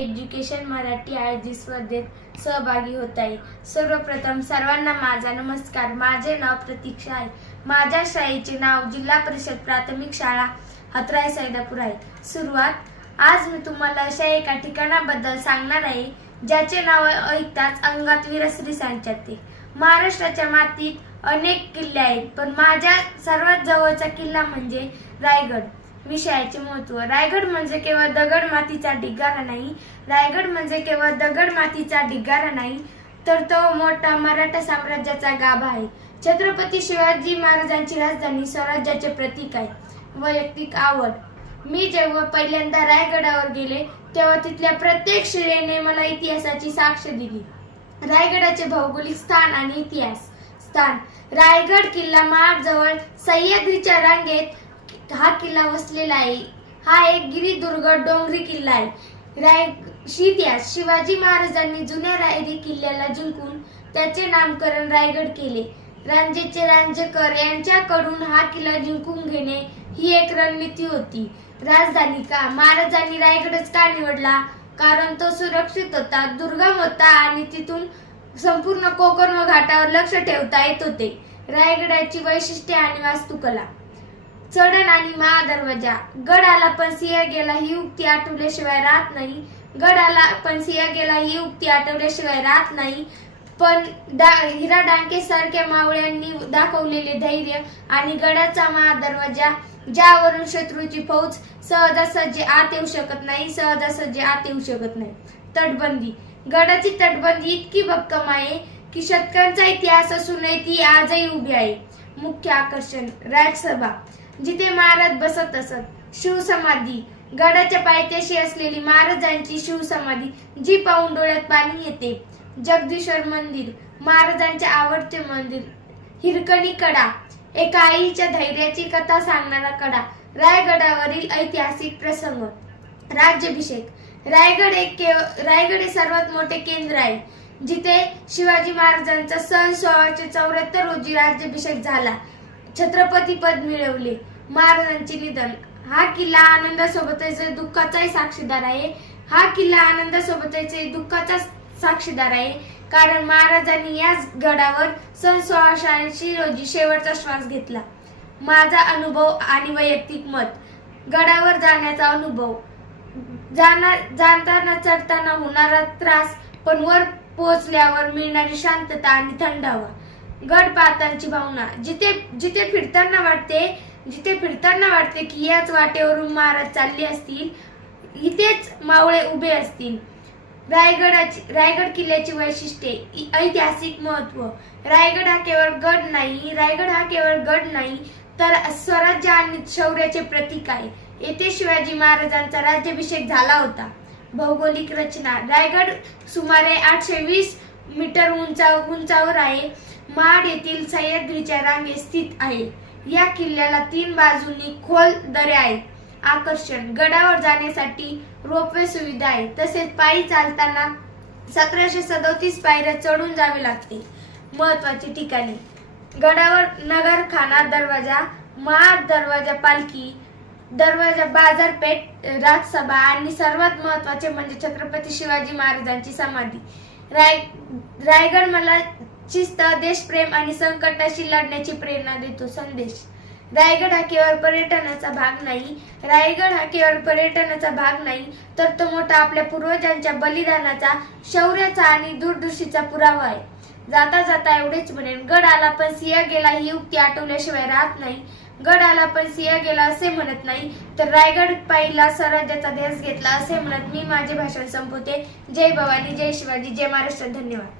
Education Marathi आयोजित स्पर्धेत सहभागी होत आहे। सर्वप्रथम सर्वांना माझा नमस्कार। माझे नाव प्रतीक्षा आहे। माझ्या शाळेचे नाव जिल्हा परिषद प्राथमिक शाळा हतराई सैदापूर आहे। सुरुवात आज मी तुम्हाला अशा एका ठिकाणाबद्दल सांगणार आहे ज्याचे नाव ऐकताच अंगात विरसरी सांगते। महाराष्ट्राच्या मातीत अनेक किल्ले आहेत, पण माझ्या सर्वात जवळचा किल्ला म्हणजे रायगड। विषयाचे महत्त्व। रायगड म्हणजे केवळ दगड मातीचा ढिगारा नाही, रायगड म्हणजे केवळ दगड मातीचा ढिगारा नाही, तर तो मोठा मराठा साम्राज्याचा गाभा आहे। छत्रपती शिवाजी महाराजांची राजधानी, स्वराज्याचे प्रतीक आहे। वैयक्तिक आवड। मी जेव्हा पहिल्यांदा रायगडावर गेले तेव्हा तिथल्या प्रत्येक शिळेने मला इतिहासाची साक्ष दिली। रायगडाचे भौगोलिक स्थान आणि इतिहास। स्थान। रायगड किल्ला महाडजवळ सह्याद्रीच्या रांगेत हा किल्ला वसलेला आहे। हा एक गिरिदुर्ग डोंगरी किल्ला आहे। इतिहास। शिवाजी महाराजांनी जुन्या रायरी किल्ल्याला जिंकून त्याचे नामकरण रायगड केले। रांजेचे रांजेकर यांच्याकडून हा किल्ला जिंकून घेणे ही एक रणनीती होती। राजधानी का? महाराजांनी रायगडच का निवडला? कारण तो सुरक्षित होता, दुर्गम होता आणि तिथून संपूर्ण कोकण व घाटावर लक्ष ठेवता येत होते। रायगडाची वैशिष्ट्ये आणि वास्तुकला। चढण आणि महादरवाजा। गड आला पण सिंह गेला ही उक्ती आठवल्याशिवाय राहत नाही। गड आला पण सिंह गेला ही उक्ती आठवल्याशिवाय राहत नाही। पण हिरा डांके सारख्या मावळ्यांनी दाखवलेले धैर्य आणि गडाचा महादरवाजा ज्यावरून शत्रूची फौज सहजासहजी आत येऊ शकत नाही। तटबंदी। गडाची तटबंदी इतकी भक्कम आहे की शतकांचा इतिहास असूनही ती आजही उभी आहे। मुख्य आकर्षण। राजसभा जिथे महाराज बसत असत। शिवसमाधी। गडाच्या पायथ्याशी असलेली महाराजांची शिवसमाधी जी पाहून डोळ्यात पाणी येते। जगदीश्वर मंदिर महाराजांचे आवडते मंदिर। हिरकणी कडा एका आईच्या धैर्याची कथा सांगणारा कडा। रायगडावरील ऐतिहासिक प्रसंग। राज्याभिषेक। रायगड हे सर्वात मोठे केंद्र आहे जिथे शिवाजी महाराजांचा सन 1674 रोजी राज्याभिषेक झाला। छत्रपती पद मिळवले। महाराजांचे निधन। हा किल्ला आनंदासोबतच दुःखाचाही साक्षीदार आहे। कारण महाराजांनी याच गडावर सन 1680 रोजी शेवटचा श्वास घेतला। माझा अनुभव आणि वैयक्तिक मत। गडावर जाण्याचा अनुभव। जाताना चढताना होणारा त्रास, पण वर पोहोचल्यावर मिळणारी शांतता आणि थंड हवा। गड पाहतांची भावना। जिथे फिरताना वाटते की याच वाटेवरून महाराज चालले असतील, इथेच मावळे उभे असतील। रायगड किल्ल्याची वैशिष्ट्ये। ऐतिहासिक महत्त्व। रायगड हा केवळ गड नाही तर स्वराज्य आणि शौर्याचे प्रतीक आहे। येथे शिवाजी महाराजांचा राज्याभिषेक झाला होता। भौगोलिक रचना। रायगड सुमारे 820 मीटर उंचावर आहे। महाड येथील सह्याद्रीच्या रांगेत स्थित आहे। या किल्ल्याला 3 बाजूंनी खोल दऱ्या आहेत। आकर्षण। गडावर जाण्यासाठी रोपवे सुविधा आहे, तसेच पायी चालताना 1737 पायऱ्या चढून जावे लागते। महत्त्वाची ठिकाणे। गडावर नगरखाना दरवाजा, महाड दरवाजा, पालखी दरवाजा, बाजारपेठ, राजसभा आणि सर्वात महत्त्वाचे म्हणजे छत्रपती शिवाजी महाराजांची समाधी। रायगड मला शिस्त, देशप्रेम आणि संकटाशी लढण्याची प्रेरणा देतो। संदेश। रायगड हा केवळ पर्यटनाचा भाग नाही तर तो मोठा आपल्या पूर्वजांच्या बलिदानाचा, शौर्याचा आणि दूरदृष्टीचा पुरावा आहे। जाता जाता एवढेच म्हणेन, गड आला पण सिंह गेला ही उक्ती आठवल्याशिवाय राहत नाही। गड आला पण सिंह गेला असे म्हणत नाही, तर रायगड पाहिला स्वराज्याचा ध्यास घेतला असे म्हणत मी माझे भाषण संपवते। जय भवानी, जय शिवाजी, जय महाराष्ट्र। धन्यवाद।